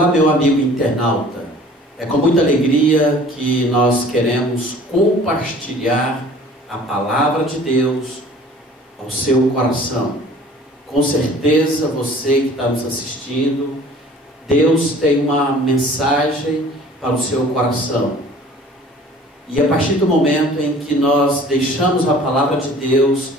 Olá, meu amigo internauta. É com muita alegria que nós queremos compartilhar a palavra de Deus ao seu coração. Com certeza você que está nos assistindo, Deus tem uma mensagem para o seu coração. E a partir do momento em que nós deixamos a palavra de Deus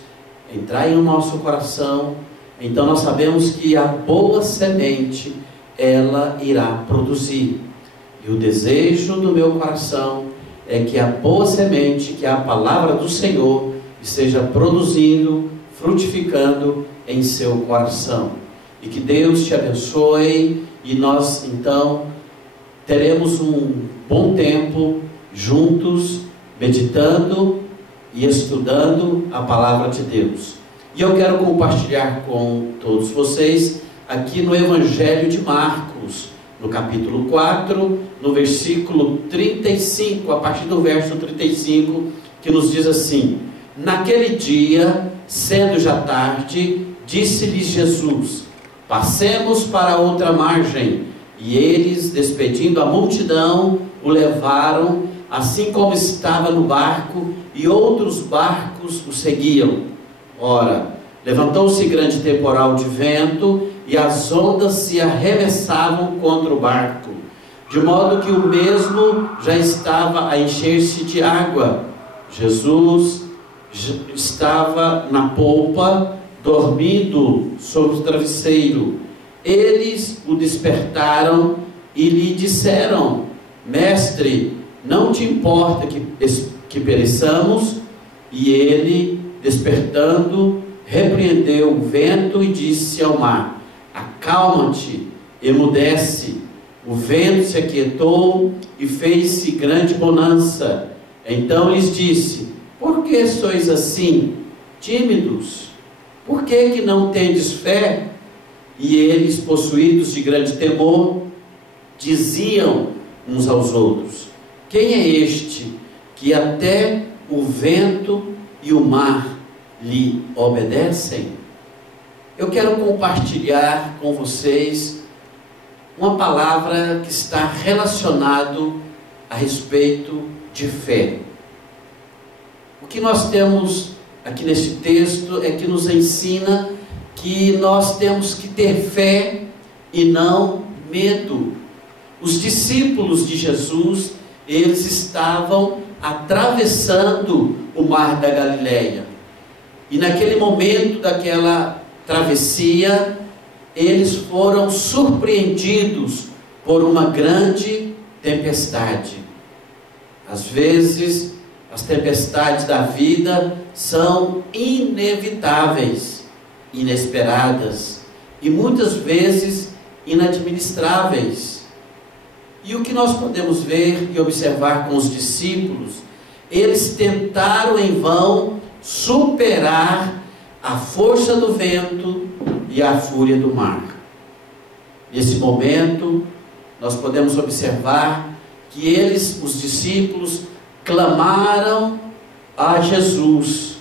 entrar em nosso coração, então nós sabemos que a boa semente, ela irá produzir. E o desejo do meu coração é que a boa semente, que é a palavra do Senhor, esteja produzindo, frutificando em seu coração. E que Deus te abençoe, e nós então teremos um bom tempo juntos, meditando e estudando a palavra de Deus. E eu quero compartilhar com todos vocês aqui no Evangelho de Marcos, no capítulo 4, no versículo 35, a partir do verso 35, que nos diz assim: Naquele dia, sendo já tarde, disse-lhes Jesus: Passemos para outra margem. E eles, despedindo a multidão, o levaram, assim como estava no barco, e outros barcos o seguiam. Ora, levantou-se grande temporal de vento, e as ondas se arremessavam contra o barco, de modo que o mesmo já estava a encher-se de água. Jesus estava na polpa, dormindo sobre o travesseiro. Eles o despertaram e lhe disseram: Mestre, não te importa que pereçamos? E ele, despertando, repreendeu o vento e disse ao mar: Acalma-te, emudece. O vento se aquietou e fez-se grande bonança. Então lhes disse: Por que sois assim, tímidos? Por que não tendes fé? E eles, possuídos de grande temor, diziam uns aos outros: Quem é este que até o vento e o mar lhe obedecem? Eu quero compartilhar com vocês uma palavra que está relacionado a respeito de fé. O que nós temos aqui nesse texto é que nos ensina que nós temos que ter fé e não medo. Os discípulos de Jesus, eles estavam atravessando o mar da Galileia. E naquele momento daquela travessia, eles foram surpreendidos por uma grande tempestade. Às vezes, as tempestades da vida são inevitáveis, inesperadas e muitas vezes inadministráveis. E o que nós podemos ver e observar com os discípulos, eles tentaram em vão superar a força do vento e a fúria do mar. Nesse momento, nós podemos observar que eles, os discípulos, clamaram a Jesus.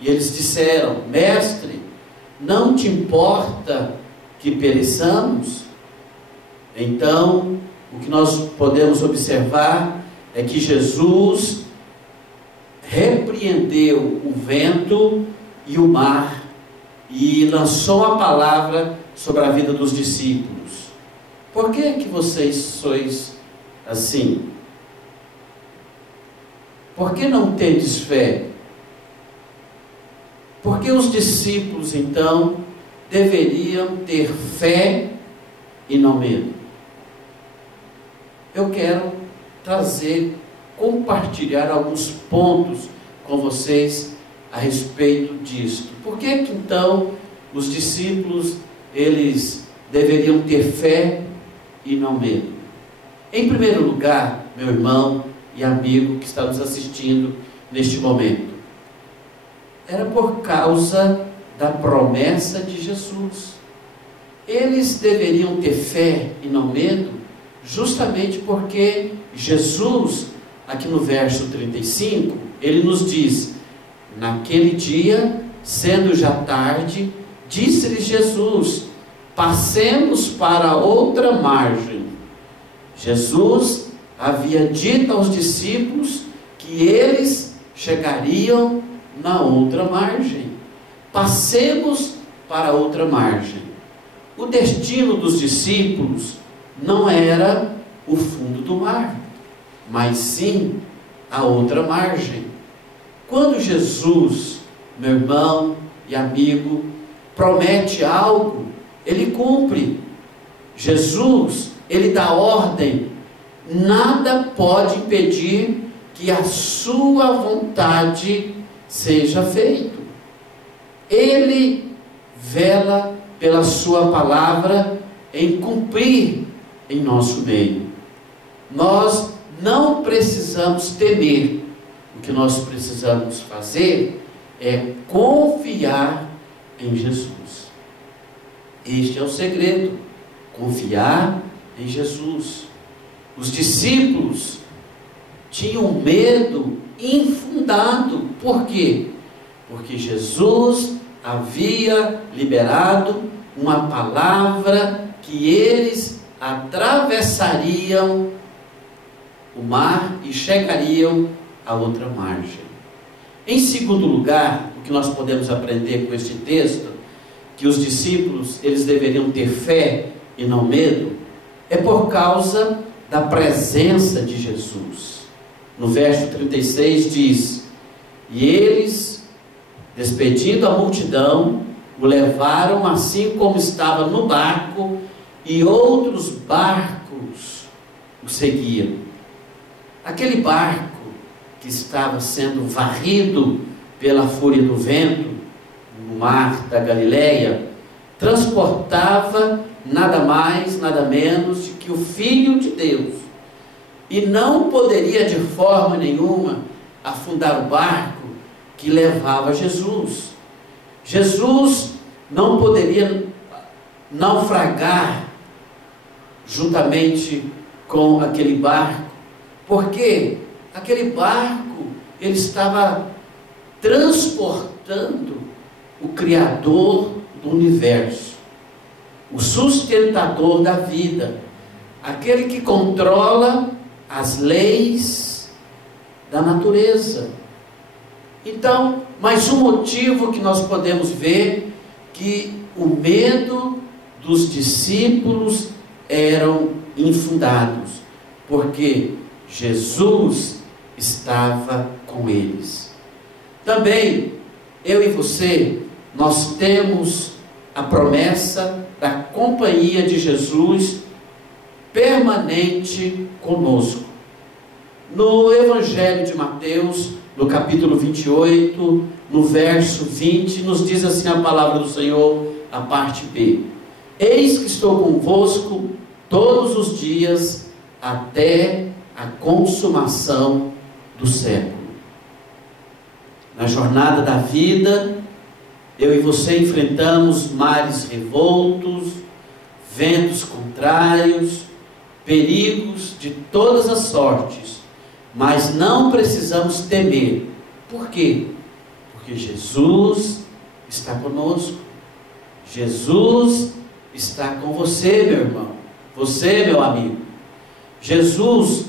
E eles disseram: Mestre, não te importa que pereçamos? Então, o que nós podemos observar é que Jesus repreendeu o vento e o mar e lançou a palavra sobre a vida dos discípulos. Por que vocês sois assim? Por que não tendes fé? Por que os discípulos então deveriam ter fé e não medo? Eu quero compartilhar alguns pontos com vocês a respeito disto. Por que então os discípulos, eles deveriam ter fé e não medo? Em primeiro lugar, meu irmão e amigo que está nos assistindo neste momento, era por causa da promessa de Jesus. Eles deveriam ter fé e não medo, justamente porque Jesus, aqui no verso 35, ele nos diz: Naquele dia, sendo já tarde, disse-lhe Jesus: Passemos para outra margem. Jesus havia dito aos discípulos que eles chegariam na outra margem. Passemos para a outra margem. O destino dos discípulos não era o fundo do mar, mas sim a outra margem. Quando Jesus, meu irmão e amigo, promete algo, Ele cumpre. Jesus, Ele dá ordem. Nada pode impedir que a sua vontade seja feita. Ele vela pela sua palavra em cumprir em nosso meio. Nós não precisamos temer. O que nós precisamos fazer é confiar em Jesus. Este é o segredo: confiar em Jesus. Os discípulos tinham medo infundado. Por quê? Porque Jesus havia liberado uma palavra que eles atravessariam o mar e chegariam à outra margem. Em segundo lugar, o que nós podemos aprender com este texto, que os discípulos, eles deveriam ter fé e não medo, é por causa da presença de Jesus. No verso 36 diz: e eles, despedindo a multidão, o levaram assim como estava no barco, e outros barcos o seguiam. Aquele barco que estava sendo varrido pela fúria do vento no mar da Galileia, transportava nada mais, nada menos de que o Filho de Deus, e não poderia de forma nenhuma afundar o barco que levava Jesus. Jesus não poderia naufragar juntamente com aquele barco, porque aquele barco, ele estava transportando o Criador do universo, o sustentador da vida, aquele que controla as leis da natureza. Então, mais um motivo que nós podemos ver que o medo dos discípulos eram infundados, porque Jesus estava com eles. Também, eu e você, nós temos a promessa da companhia de Jesus permanente conosco. No Evangelho de Mateus, no capítulo 28, no verso 20, nos diz assim a palavra do Senhor, a parte B: eis que estou convosco todos os dias até a consumação do século. Na jornada da vida, eu e você enfrentamos mares revoltos, ventos contrários, perigos de todas as sortes, mas não precisamos temer. Por quê? Porque Jesus está conosco. Jesus está com você, meu irmão, você, meu amigo. Jesus,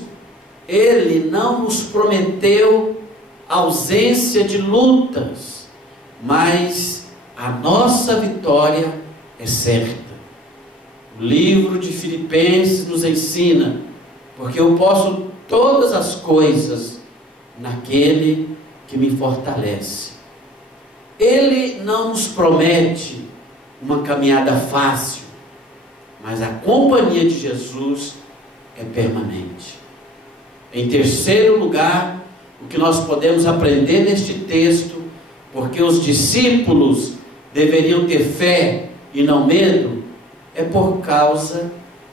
Ele não nos prometeu ausência de lutas, mas a nossa vitória é certa. O livro de Filipenses nos ensina: porque eu posso todas as coisas naquele que me fortalece. Ele não nos promete uma caminhada fácil, mas a companhia de Jesus é permanente. Em terceiro lugar, o que nós podemos aprender neste texto, porque os discípulos deveriam ter fé e não medo, é por causa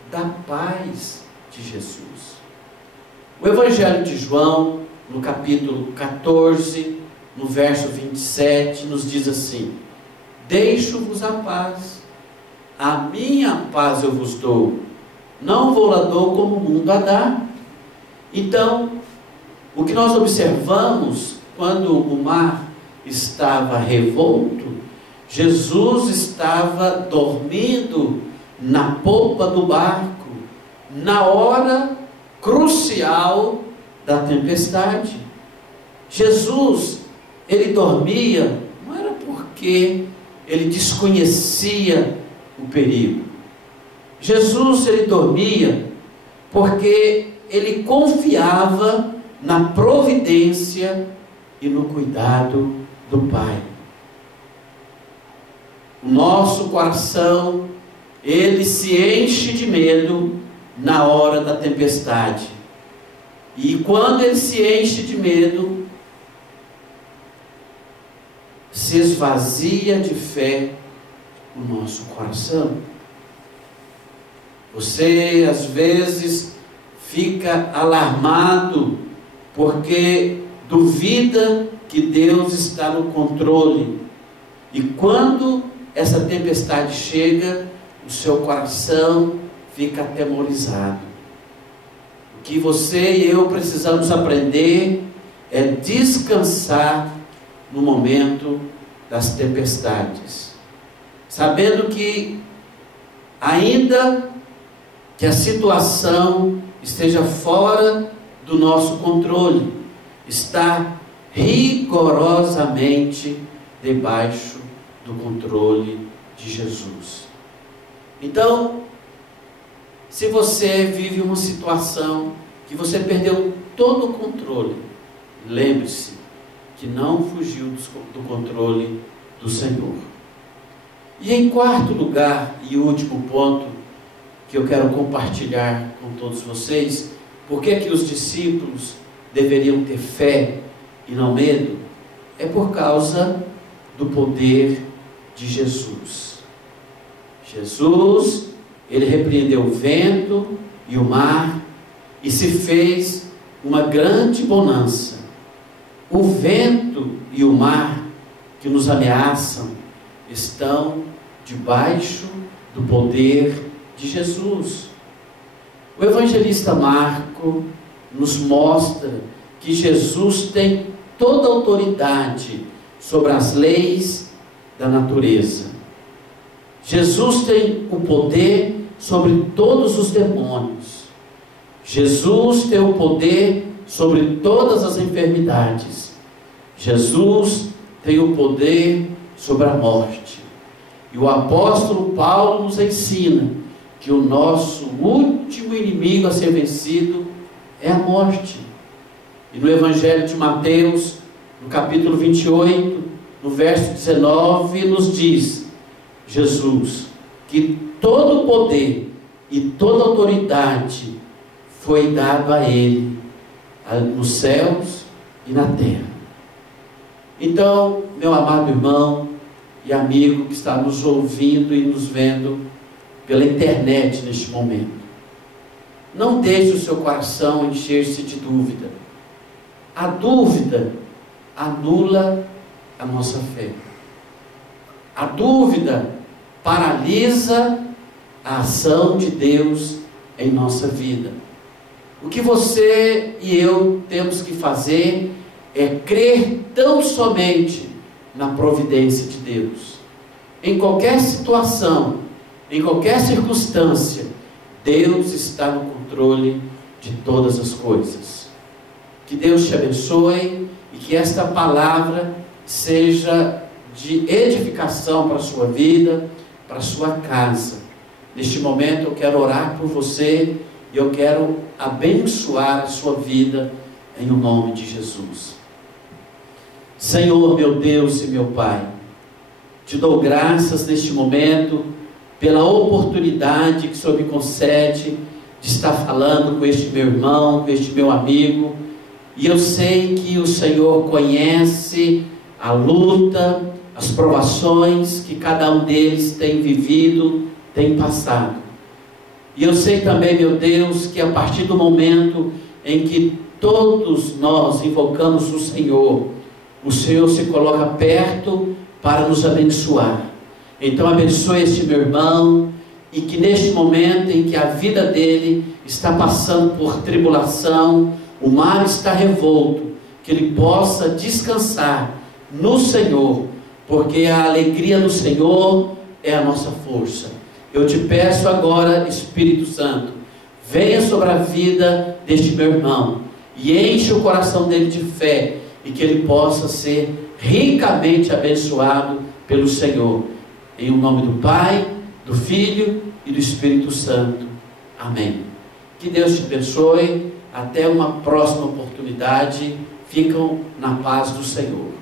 da paz de Jesus. O Evangelho de João, no capítulo 14, no verso 27, nos diz assim: deixo-vos a paz, a minha paz eu vos dou, não vou lá dou como o mundo a dá. Então, o que nós observamos quando o mar estava revolto, Jesus estava dormindo na polpa do barco, na hora crucial da tempestade. Jesus, ele dormia, não era porque ele desconhecia o perigo. Jesus, ele dormia porque ele confiava na providência e no cuidado do Pai. O nosso coração, ele se enche de medo na hora da tempestade. E quando ele se enche de medo, se esvazia de fé o nosso coração. Você às vezes fica alarmado porque duvida que Deus está no controle. E quando essa tempestade chega, o seu coração fica atemorizado. O que você e eu precisamos aprender é descansar no momento das tempestades, sabendo que, ainda que a situação esteja fora do nosso controle, está rigorosamente debaixo do controle de Jesus. Então, se você vive uma situação que você perdeu todo o controle, lembre-se que não fugiu do controle do Senhor. E em quarto lugar e último ponto que eu quero compartilhar com todos vocês, por que os discípulos deveriam ter fé e não medo? É por causa do poder de Jesus. Jesus, ele repreendeu o vento e o mar e se fez uma grande bonança. O vento e o mar que nos ameaçam estão debaixo do poder de Jesus. O evangelista Marcos nos mostra que Jesus tem toda a autoridade sobre as leis da natureza. Jesus tem o poder sobre todos os demônios. Jesus tem o poder sobre todas as enfermidades. Jesus tem o poder sobre a morte. E o apóstolo Paulo nos ensina que o nosso último inimigo a ser vencido é a morte. E no Evangelho de Mateus, no capítulo 28, no verso 19, nos diz Jesus que todo o poder e toda a autoridade foi dado a Ele, nos céus e na terra. Então, meu amado irmão e amigo que está nos ouvindo e nos vendo pela internet neste momento, não deixe o seu coração encher-se de dúvida. A dúvida anula a nossa fé. A dúvida paralisa a ação de Deus em nossa vida. O que você e eu temos que fazer é crer tão somente na providência de Deus. Em qualquer situação, em qualquer circunstância, Deus está no controle de todas as coisas. Que Deus te abençoe e que esta palavra seja de edificação para a sua vida, para a sua casa. Neste momento eu quero orar por você e eu quero abençoar a sua vida em o nome de Jesus. Senhor, meu Deus e meu Pai, te dou graças neste momento pela oportunidade que o Senhor me concede de estar falando com este meu irmão, com este meu amigo, e eu sei que o Senhor conhece a luta, as provações que cada um deles tem vivido, tem passado. E eu sei também, meu Deus, que a partir do momento em que todos nós invocamos o Senhor se coloca perto para nos abençoar. Então abençoe este meu irmão, e que neste momento em que a vida dele está passando por tribulação, o mar está revolto, que ele possa descansar no Senhor, porque a alegria do Senhor é a nossa força. Eu te peço agora, Espírito Santo, venha sobre a vida deste meu irmão e enche o coração dele de fé, e que ele possa ser ricamente abençoado pelo Senhor. Em o nome do Pai, do Filho e do Espírito Santo. Amém. Que Deus te abençoe. Até uma próxima oportunidade. Ficam na paz do Senhor.